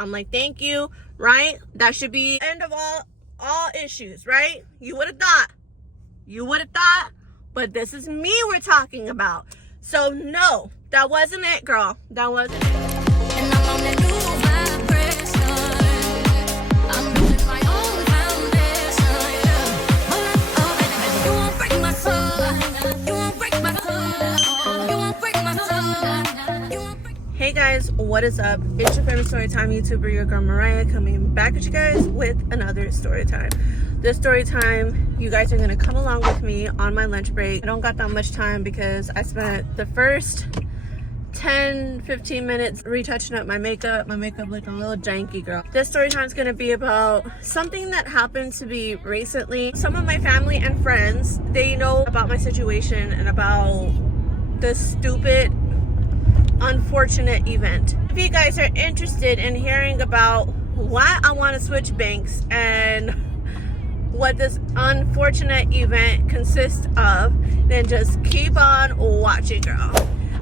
I'm like, thank you, right? That should be end of all issues, right? You would have thought, but this is me we're talking about. So no, that wasn't it, girl. That wasn't it. And I'm on that new vibration. I'm building my own foundation. Oh, baby, you won't break my soul. You won't break my soul. You won't break my soul. You won't break. Hey guys, what is up? It's your favorite Storytime YouTuber, your girl Mariah, coming back at you guys with another story time. This story time, you guys are gonna come along with me on my lunch break. I don't got that much time because I spent the first 10-15 minutes retouching up my makeup like a little janky girl. This story time is going to be about something that happened to me recently. Some of my family and friends, they know about my situation and about the stupid, unfortunate event. If you guys are interested in hearing about why I want to switch banks and what this unfortunate event consists of, then just keep on watching, girl.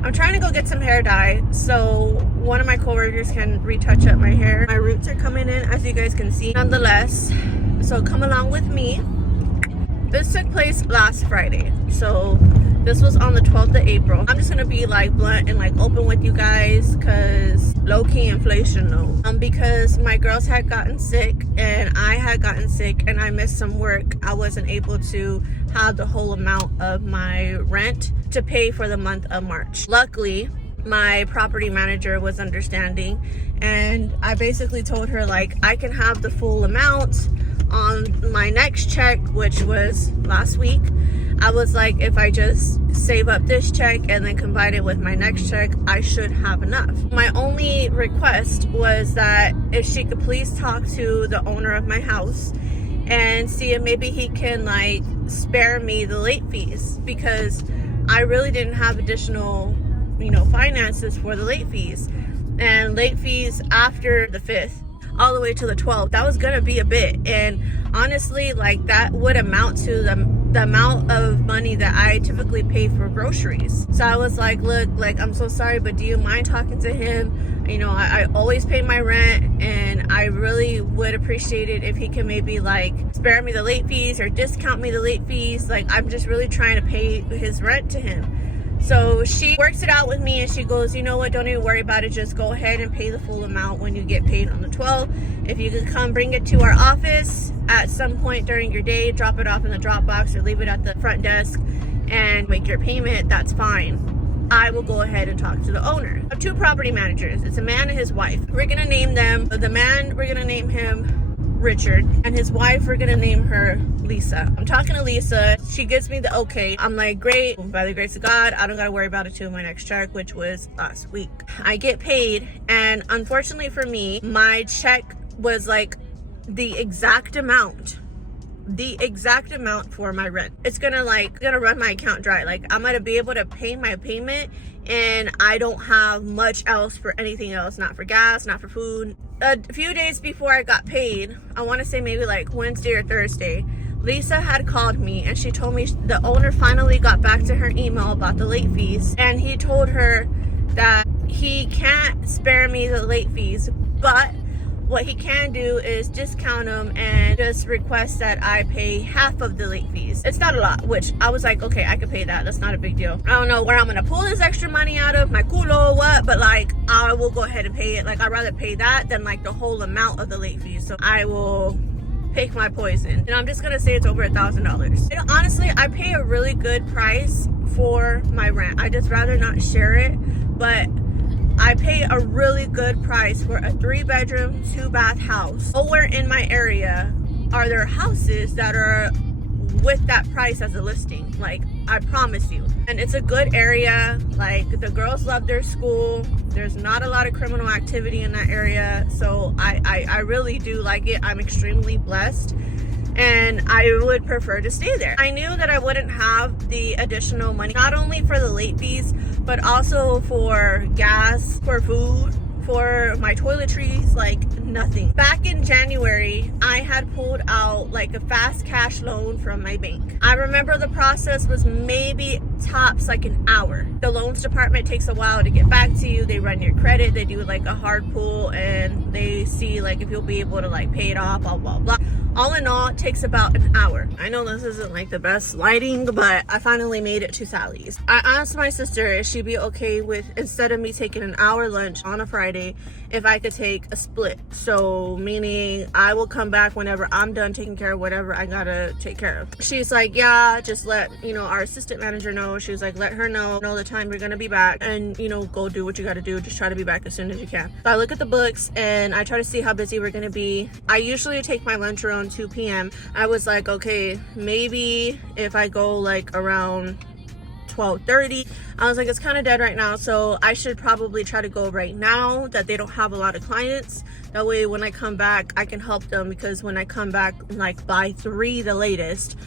I'm trying to go get some hair dye so one of my coworkers can retouch up my hair. My roots are coming in, as you guys can see. Nonetheless, so come along with me. This took place last Friday, so this was on the 12th of April. I'm just gonna be like blunt and like open with you guys, cause low-key inflation though. Because my girls had gotten sick and I had gotten sick and I missed some work. I wasn't able to have the whole amount of my rent to pay for the month of March. Luckily, my property manager was understanding, and I basically told her like I can have the full amount on my next check, which was last week. I was like, if I just save up this check and then combine it with my next check, I should have enough. My only request was that if she could please talk to the owner of my house and see if maybe he can like spare me the late fees, because I really didn't have additional, finances for the late fees. And late fees after the 5th all the way to the 12th, that was gonna be a bit. And honestly, like that would amount to the amount of money that I typically pay for groceries. So I was like, look, like I'm so sorry, but do you mind talking to him? I always pay my rent, and I really would appreciate it if he can maybe like spare me the late fees or discount me the late fees. Like I'm just really trying to pay his rent to him. So she works it out with me and she goes, you know what, don't even worry about it. Just go ahead and pay the full amount when you get paid on the 12th. If you could come bring it to our office at some point during your day, drop it off in the drop box or leave it at the front desk and make your payment, that's fine. I will go ahead and talk to the owner. I have 2 property managers. It's a man and his wife. We're gonna name them, the man, we're gonna name him Richard, and his wife, we're gonna name her Lisa. I'm talking to Lisa. She gives me the okay. I'm like, great, by the grace of God, I don't gotta worry about it till my next check, which was last week. I get paid, and unfortunately for me, my check was like the exact amount for my rent. It's gonna run my account dry. Like I'm gonna be able to pay my payment, and I don't have much else for anything else, not for gas, not for food. A few days before I got paid, I want to say maybe like Wednesday or Thursday, Lisa had called me and she told me the owner finally got back to her email about the late fees, and he told her that he can't spare me the late fees, but what he can do is discount them and just request that I pay half of the late fees. It's not a lot, which I was like, okay, I could pay that. That's not a big deal. I don't know where I'm gonna pull this extra money out of, my culo or what, but like I will go ahead and pay it. Like I'd rather pay that than like the whole amount of the late fees. So I will pick my poison. And I'm just gonna say it's over $1,000. Honestly, I pay a really good price for my rent. I just rather not share it, but I pay a really good price for a 3-bedroom, 2-bath house. Nowhere in my area are there houses that are with that price as a listing. Like, I promise you. And it's a good area. Like, the girls love their school. There's not a lot of criminal activity in that area. So I really do like it. I'm extremely blessed. And I would prefer to stay there. I knew that I wouldn't have the additional money, not only for the late fees, but also for gas, for food, for my toiletries, like nothing. Back in January, I had pulled out like a fast cash loan from my bank. I remember the process was maybe tops like an hour. The loans department takes a while to get back to you. They run your credit, they do like a hard pull, and they see like if you'll be able to like pay it off, blah blah blah. All in all, it takes about an hour. I know this isn't like the best lighting, but I finally made it to Sally's. I asked my sister if she'd be okay with, instead of me taking an hour lunch on a Friday, if I could take a split. So meaning I will come back whenever I'm done taking care of whatever I gotta take care of. She's like, yeah, just let, you know, our assistant manager know. She was like, let her know the time you're gonna be back, and, you know, go do what you gotta do. Just try to be back as soon as you can. So I look at the books and I try to see how busy we're gonna be. I usually take my lunch around 2 p.m. I was like, okay, maybe if I go like around 12:30. I was like, it's kind of dead right now, so I should probably try to go right now that they don't have a lot of clients. That way when I come back I can help them, because when I come back like by 3 the latest,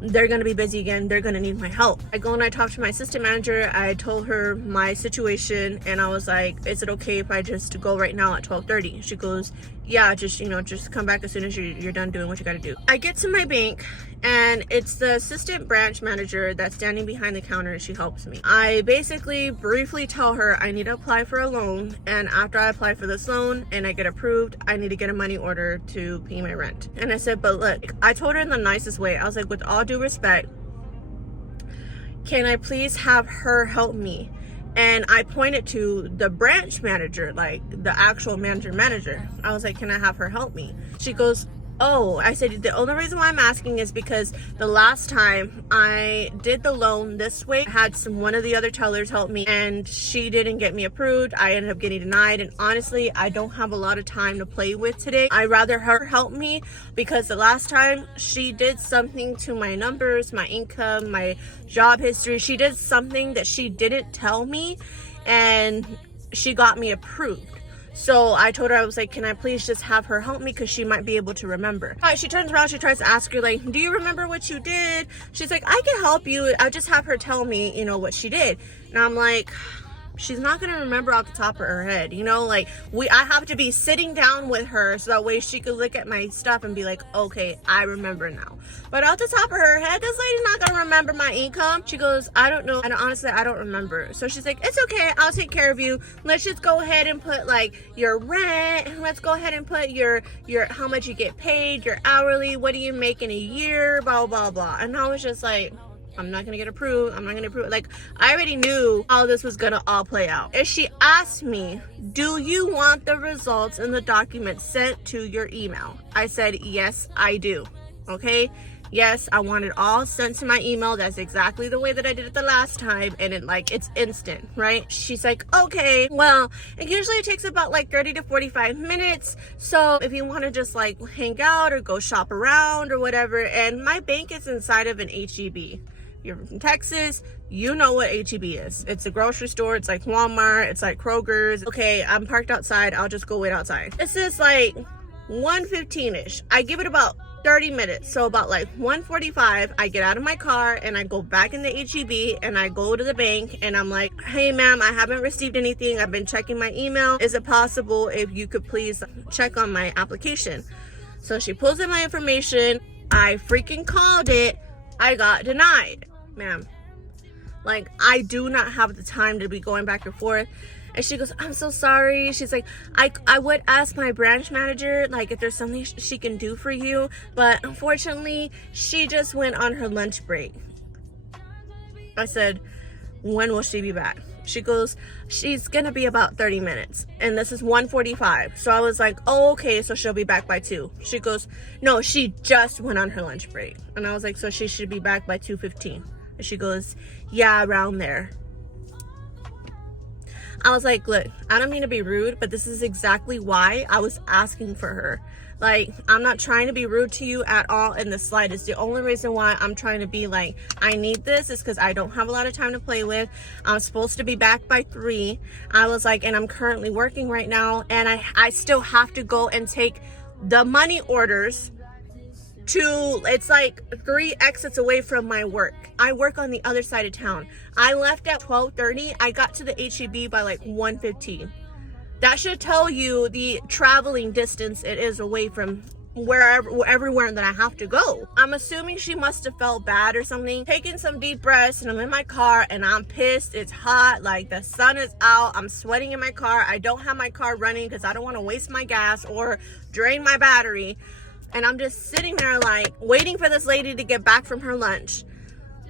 they're gonna be busy again. They're gonna need my help. I go and I talk to my assistant manager. I told her my situation and I was like, is it okay if I just go right now at 12:30? She goes, yeah, just, you know, just come back as soon as you're done doing what you gotta do. I get to my bank and it's the assistant branch manager that's standing behind the counter. She helps me. I basically briefly tell her I need to apply for a loan, and after I apply for this loan and I get approved, I need to get a money order to pay my rent. And I said, but look, I told her in the nicest way. I was like, with all due respect, can I please have her help me? And I pointed to the branch manager, like the actual manager. I was like, can I have her help me? She goes, oh, I said, the only reason why I'm asking is because the last time I did the loan this way, I had one of the other tellers help me and she didn't get me approved. I ended up getting denied, and honestly, I don't have a lot of time to play with today. I'd rather her help me, because the last time she did something to my numbers, my income, my job history. She did something that she didn't tell me and she got me approved. So I told her, I was like, can I please just have her help me, because she might be able to remember. She turns around, she tries to ask her, like, do you remember what you did? She's like, I can help you. I'll just have her tell me, you know, what she did. And I'm like, she's not gonna remember off the top of her head, you know, like I have to be sitting down with her so that way she could look at my stuff and be like, okay, I remember now. But off the top of her head, this lady's not gonna remember my income. She goes, I don't know, and honestly, I don't remember. So she's like, it's okay, I'll take care of you. Let's just go ahead and put like your rent. Let's go ahead and put your how much you get paid, your hourly, what do you make in a year, blah blah blah. And I was just like, I'm not gonna get approved. I'm not gonna approve. Like, I already knew how this was gonna all play out. If she asked me, do you want the results and the documents sent to your email? I said, yes, I do. Okay? Yes, I want it all sent to my email. That's exactly the way that I did it the last time. And it's instant, right? She's like, okay, well, it usually takes about like 30 to 45 minutes. So if you want to just like hang out or go shop around or whatever. And my bank is inside of an HEB. You're from Texas, you know what HEB is. It's a grocery store. It's like Walmart. It's like Kroger's. Okay, I'm parked outside. I'll just go wait outside. This is like 1:15-ish. I give it about 30 minutes. So about like 1:45, I get out of my car and I go back in the HEB and I go to the bank and I'm like, hey ma'am, I haven't received anything. I've been checking my email. Is it possible if you could please check on my application? So she pulls in my information. I freaking called it. I got denied. Ma'am, like, I do not have the time to be going back and forth. And she goes, I'm so sorry. She's like, I would ask my branch manager, like, if there's something she can do for you, but unfortunately she just went on her lunch break. I said, when will she be back? She goes, she's gonna be about 30 minutes, and this is 1:45. So I was like, oh, okay, so she'll be back by 2. She goes, no, she just went on her lunch break. And I was like, so she should be back by 2:15. And she goes, yeah, around there. I was like, look, I don't mean to be rude, but this is exactly why I was asking for her. Like, I'm not trying to be rude to you at all in the slightest. The only reason why I'm trying to be like, I need this, is because I don't have a lot of time to play with. I'm supposed to be back by 3. I was like, and I'm currently working right now, and I still have to go and take the money orders to, it's like 3 exits away from my work. I work on the other side of town. I left at 12:30. I got to the HEB by like 1:15. That should tell you the traveling distance it is away from everywhere that I have to go. I'm assuming she must have felt bad or something. Taking some deep breaths, and I'm in my car and I'm pissed. It's hot, like the sun is out. I'm sweating in my car. I don't have my car running because I don't want to waste my gas or drain my battery. And I'm just sitting there like waiting for this lady to get back from her lunch.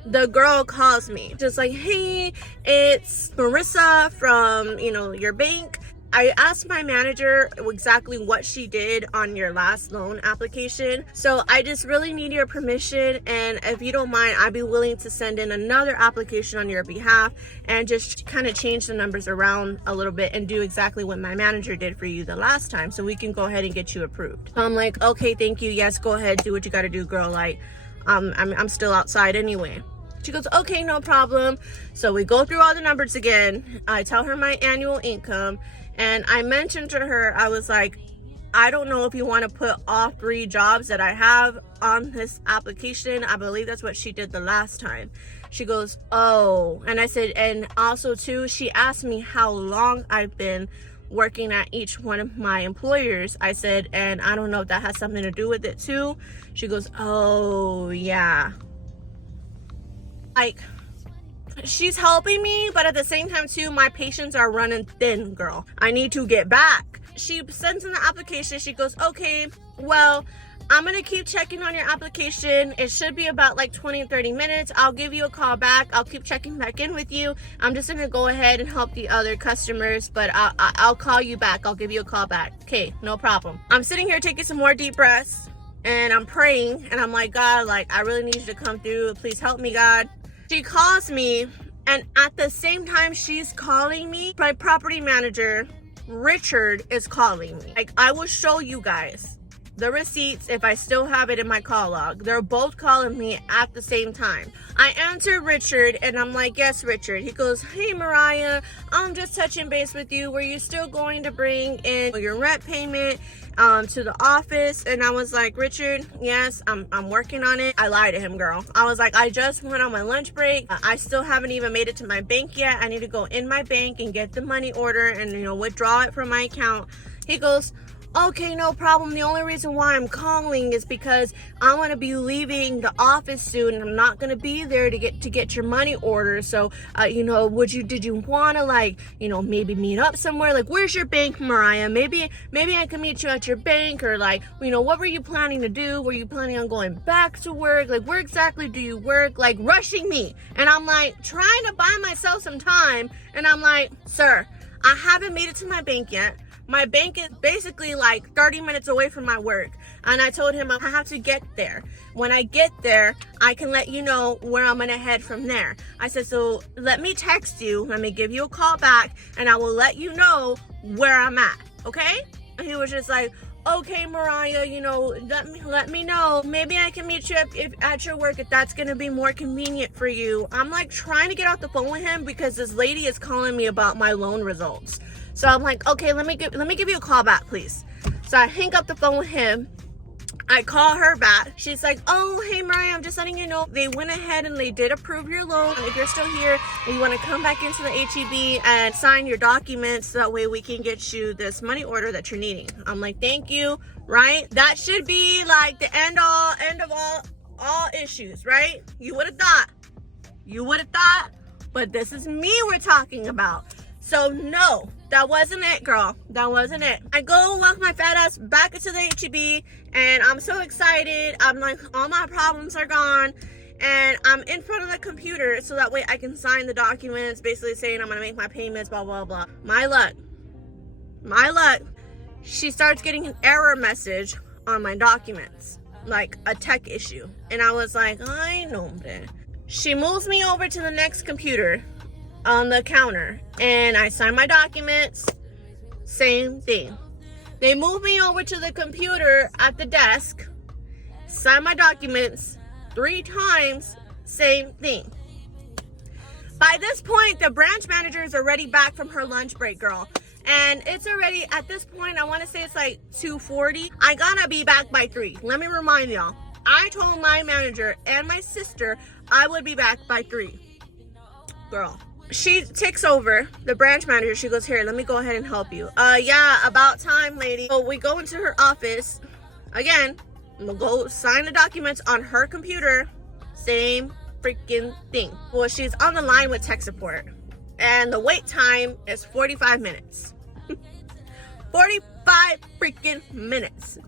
The girl calls me just like, hey, it's Marissa from, your bank. I asked my manager exactly what she did on your last loan application. So I just really need your permission. And if you don't mind, I'd be willing to send in another application on your behalf and just kind of change the numbers around a little bit and do exactly what my manager did for you the last time. So we can go ahead and get you approved. So I'm like, okay, thank you. Yes, go ahead. Do what you got to do, girl. Like, I'm still outside anyway. She goes, okay, no problem. So we go through all the numbers again. I tell her my annual income. And I mentioned to her, I was like, I don't know if you want to put all 3 jobs that I have on this application. I believe that's what she did the last time. She goes, oh. And I said, and also too, she asked me how long I've been working at each one of my employers. I said, and I don't know if that has something to do with it too. She goes, oh yeah. Like, she's helping me, but at the same time too, my patients are running thin, girl. I need to get back. She sends in the application. She goes, okay, well, I'm gonna keep checking on your application. It should be about like 20-30 minutes. I'll give you a call back. I'll keep checking back in with you. I'm just gonna go ahead and help the other customers, but I'll call you back. I'll give you a call back. Okay, no problem. I'm sitting here taking some more deep breaths and I'm praying and I'm like, God, like, I really need you to come through. Please help me, God. She calls me, and at the same time she's calling me, my property manager, Richard, is calling me. Like, I will show you guys the receipts if I still have it in my call log. They're both calling me at the same time. I answer Richard, and I'm like, yes, Richard. He goes, hey, Mariah, I'm just touching base with you. Were you still going to bring in your rent payment to the office? And I was like, Richard, yes, I'm working on it. I lied to him, girl. I was like, I just went on my lunch break. I still haven't even made it to my bank yet. I need to go in my bank and get the money order and withdraw it from my account. He goes, okay, no problem. The only reason why I'm calling is because I'm going to be leaving the office soon and I'm not going to be there to get your money order. So, did you want to maybe meet up somewhere? Like, where's your bank, Mariah? Maybe I can meet you at your bank, or what were you planning to do? Were you planning on going back to work? Like, where exactly do you work? Like, rushing me. And I'm like, trying to buy myself some time. And I'm like, sir, I haven't made it to my bank yet. My bank is basically like 30 minutes away from my work. And I told him I have to get there. When I get there, I can let you know where I'm gonna head from there. I said, so let me text you, let me give you a call back, and I will let you know where I'm at, okay? And he was just like, okay, Mariah, let me know. Maybe I can meet you at your work if that's gonna be more convenient for you. I'm like trying to get off the phone with him because this lady is calling me about my loan results. So I'm like, okay, let me give you a call back, please. So I hang up the phone with him. I call her back. She's like, oh, hey, Mariah, I'm just letting you know they went ahead and they did approve your loan. If you're still here and you want to come back into the HEB and sign your documents, so that way we can get you this money order that you're needing. I'm like, thank you, right? That should be like the end of all issues, right? You would have thought, but this is me we're talking about. So no, that wasn't it, girl. That wasn't it. I go walk my fat ass back into the HEB and I'm so excited. I'm like, all my problems are gone. And I'm in front of the computer so that way I can sign the documents, basically saying I'm gonna make my payments, blah, blah, blah. My luck. She starts getting an error message on my documents, like a tech issue. And I was like, I know that. She moves me over to the next computer on the counter and I sign my documents, same thing. They move me over to the computer at the desk, sign my documents 3 times, same thing. By this point, the branch manager is already back from her lunch break, girl. And it's already, at this point, I want to say it's like 2:40. I gotta be back by 3. Let me remind y'all. I told my manager and my sister I would be back by 3. Girl. She takes over, the branch manager. She goes, here, let me go ahead and help you. Yeah, about time, lady. So we go into her office. Again, I'm gonna go sign the documents on her computer. Same freaking thing. Well, she's on the line with tech support, and the wait time is 45 minutes. 45 freaking minutes.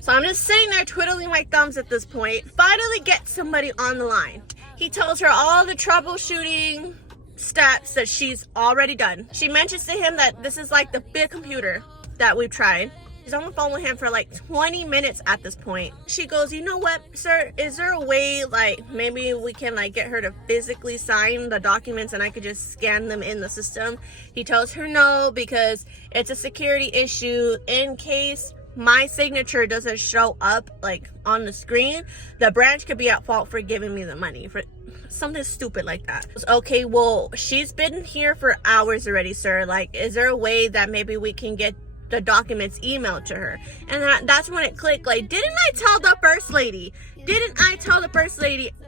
So I'm just sitting there twiddling my thumbs at this point. Finally get somebody on the line. He tells her all the troubleshooting steps that she's already done. She mentions to him that this is like the big computer that we've tried. She's on the phone with him for like 20 minutes at this point. She goes, you know what, sir, is there a way like maybe we can like get her to physically sign the documents and I could just scan them in the system? He tells her no, because it's a security issue. In case my signature doesn't show up like on the screen, the branch could be at fault for giving me the money, for something stupid like that. Okay, well, she's been here for hours already, sir. Like, is there a way that maybe we can get the documents emailed to her? And that's when it clicked. Like, didn't I tell the first lady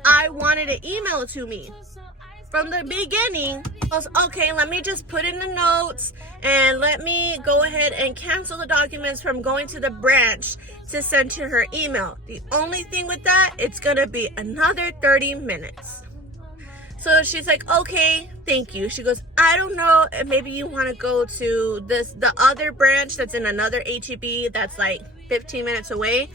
I wanted to email to me from the beginning? I was, okay, let me just put in the notes and let me go ahead and cancel the documents from going to the branch to send to her email. The only thing with that, it's gonna be another 30 minutes. So she's like, okay, thank you. She goes, I don't know, maybe you want to go to the other branch that's in another HEB that's like 15 minutes away.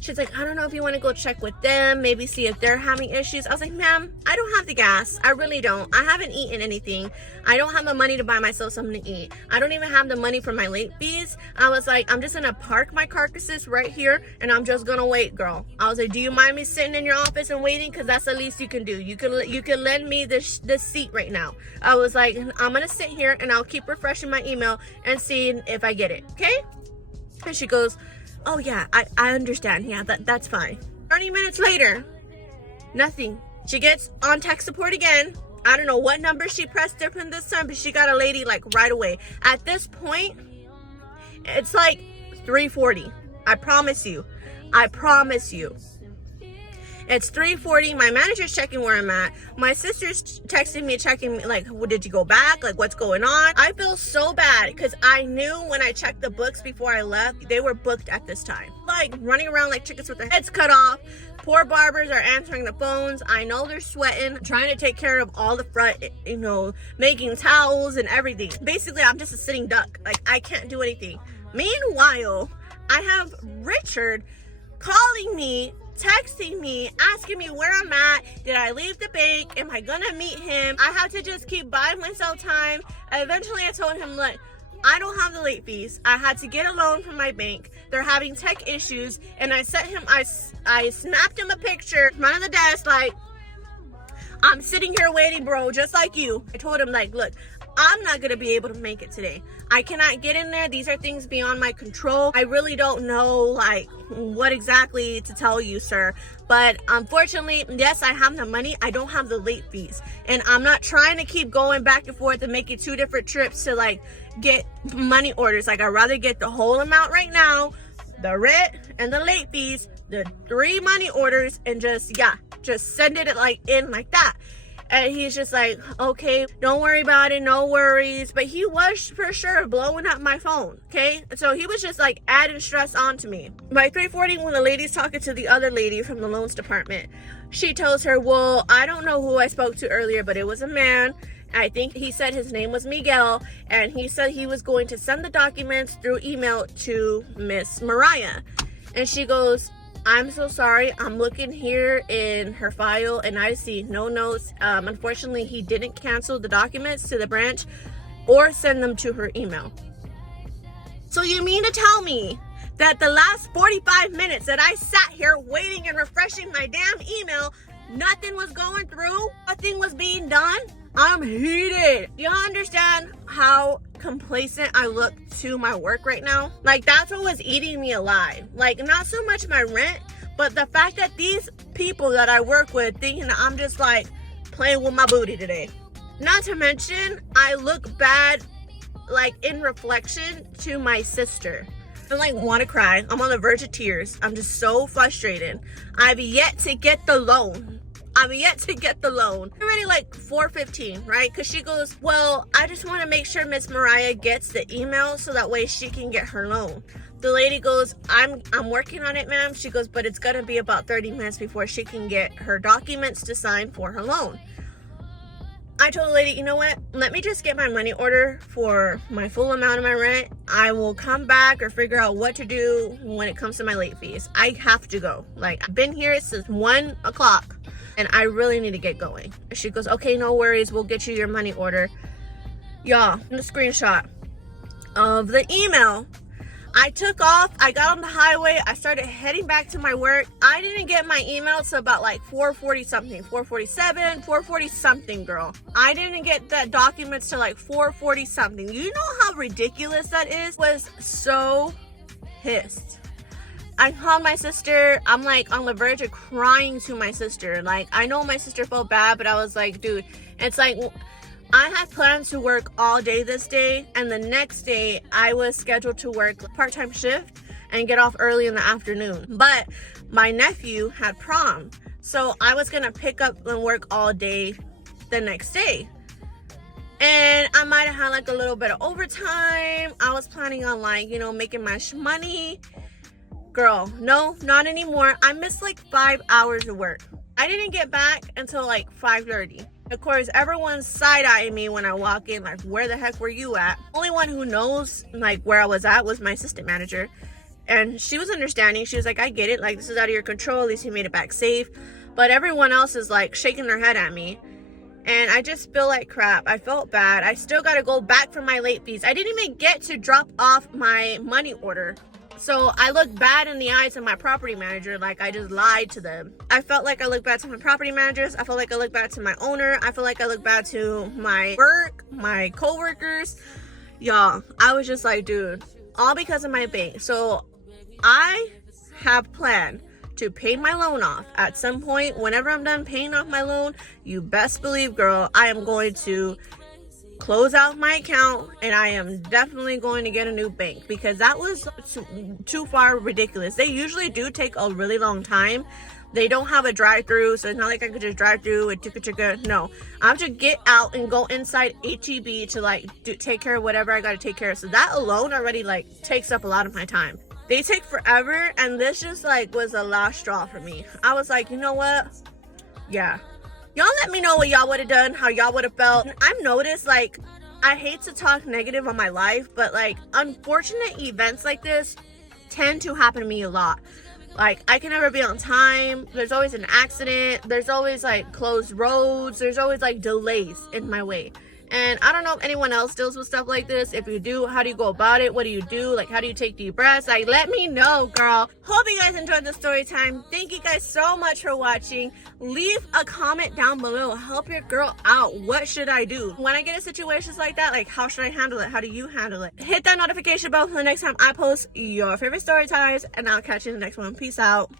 She's like, I don't know if you want to go check with them, maybe see if they're having issues. I was like, ma'am, I don't have the gas. I really don't. I haven't eaten anything. I don't have the money to buy myself something to eat. I don't even have the money for my late fees. I was like, I'm just going to park my carcasses right here and I'm just going to wait, girl. I was like, do you mind me sitting in your office and waiting? Because that's the least you can do. You can lend me this seat right now. I was like, I'm going to sit here and I'll keep refreshing my email and seeing if I get it. Okay? And she goes, oh yeah, I understand. Yeah, that's fine. 30 minutes later, nothing. She gets on tech support again. I don't know what number she pressed different this time, but she got a lady like right away. At this point, it's like 3:40. I promise you. It's 3:40. My manager's checking where I'm at. My sister's texting me, checking me, like, well, did you go back? Like, what's going on? I feel so bad because I knew when I checked the books before I left, they were booked at this time. Like, running around like chickens with their heads cut off. Poor barbers are answering the phones. I know they're sweating, trying to take care of all the front, you know, making towels and everything. Basically, I'm just a sitting duck. Like, I can't do anything. Meanwhile, I have Richard calling me, texting me, asking me where I'm at. Did I leave the bank? Am I gonna meet him? I have to just keep buying myself time. Eventually I told him, look, I don't have the late fees. I had to get a loan from my bank. They're having tech issues. And I sent him, I snapped him a picture in front of the desk, like, I'm sitting here waiting, bro, just like you. I told him, like, look, I'm not gonna be able to make it today. I cannot get in there. These are things beyond my control. I really don't know like what exactly to tell you, sir. But unfortunately, yes, I have the money. I don't have the late fees. And I'm not trying to keep going back and forth and making 2 different trips to like get money orders. Like, I'd rather get the whole amount right now, the rent and the late fees, the 3 money orders, and just send it like in like that. And he's just like, okay, don't worry about it, no worries. But he was for sure blowing up my phone, okay? So he was just like adding stress onto me. By 3:40, when the lady's talking to the other lady from the loans department, she tells her, well, I don't know who I spoke to earlier, but it was a man. I think he said his name was Miguel, and he said he was going to send the documents through email to Miss Mariah. And she goes, I'm so sorry. I'm looking here in her file and I see no notes. Unfortunately, he didn't cancel the documents to the branch or send them to her email. So you mean to tell me that the last 45 minutes that I sat here waiting and refreshing my damn email, nothing was going through? Nothing was being done? I'm heated. Y'all understand how complacent I look to my work right now? Like, that's what was eating me alive. Like, not so much my rent, but the fact that these people that I work with thinking that I'm just like playing with my booty today. Not to mention, I look bad like in reflection to my sister. I like want to cry. I'm on the verge of tears. I'm just so frustrated. I've yet to get the loan. Already like 4:15, right? Because she goes, well, I just want to make sure Miss Mariah gets the email so that way she can get her loan. The lady goes, I'm working on it, ma'am. She goes, but it's gonna be about 30 minutes before she can get her documents to sign for her loan. I told the lady, you know what? Let me just get my money order for my full amount of my rent. I will come back or figure out what to do when it comes to my late fees. I have to go. Like, I've been here since 1 o'clock and I really need to get going. She goes, okay, no worries. We'll get you your money order. Y'all, the screenshot of the email. I took off, I got on the highway, I started heading back to my work. I didn't get my email till about like 4:40 something, 4:47, 4:40 something, girl. I didn't get the documents till like 4:40 something. You know how ridiculous that is? Was so pissed. I called my sister. I'm like on the verge of crying to my sister. Like, I know my sister felt bad, but I was like, dude, it's like, I had planned to work all day this day, and the next day I was scheduled to work part-time shift and get off early in the afternoon. But my nephew had prom, so I was gonna pick up and work all day the next day. And I might have had like a little bit of overtime. I was planning on like, you know, making my money. Girl, no, not anymore. I missed like 5 hours of work. I didn't get back until like 5:30. Of course, everyone's side-eyeing me when I walk in, like, where the heck were you at? Only one who knows, like, where I was at was my assistant manager. And she was understanding. She was like, I get it. Like, this is out of your control. At least you made it back safe. But everyone else is, like, shaking their head at me. And I just feel like crap. I felt bad. I still got to go back for my late fees. I didn't even get to drop off my money order. So I look bad in the eyes of my property manager, like I just lied to them. I felt like I looked bad to my property managers. I felt like I looked bad to my owner. I feel like I looked bad to my work, my co-workers. Y'all, I was just like, dude, all because of my bank. So I have planned to pay my loan off at some point. Whenever I'm done paying off my loan, you best believe, girl, I am going to close out my account, and I am definitely going to get a new bank, because that was too far ridiculous. They usually do take a really long time. They don't have a drive-through, so it's not like I could just drive through and chicka. No, I have to get out and go inside HEB to like take care of whatever I got to take care of. So that alone already like takes up a lot of my time. They take forever, and this just like was the last straw for me. I was like, you know what? Yeah. Y'all let me know what y'all would have done, how y'all would have felt. I've noticed, like, I hate to talk negative on my life, but, like, unfortunate events like this tend to happen to me a lot. Like, I can never be on time. There's always an accident. There's always, like, closed roads. There's always, like, delays in my way. And I don't know if anyone else deals with stuff like this. If you do, how do you go about it? What do you do? Like, how do you take deep breaths? Like, let me know, girl. Hope you guys enjoyed the story time. Thank you guys so much for watching. Leave a comment down below. Help your girl out. What should I do? When I get in situations like that, like, how should I handle it? How do you handle it? Hit that notification bell for the next time I post your favorite story times, and I'll catch you in the next one. Peace out.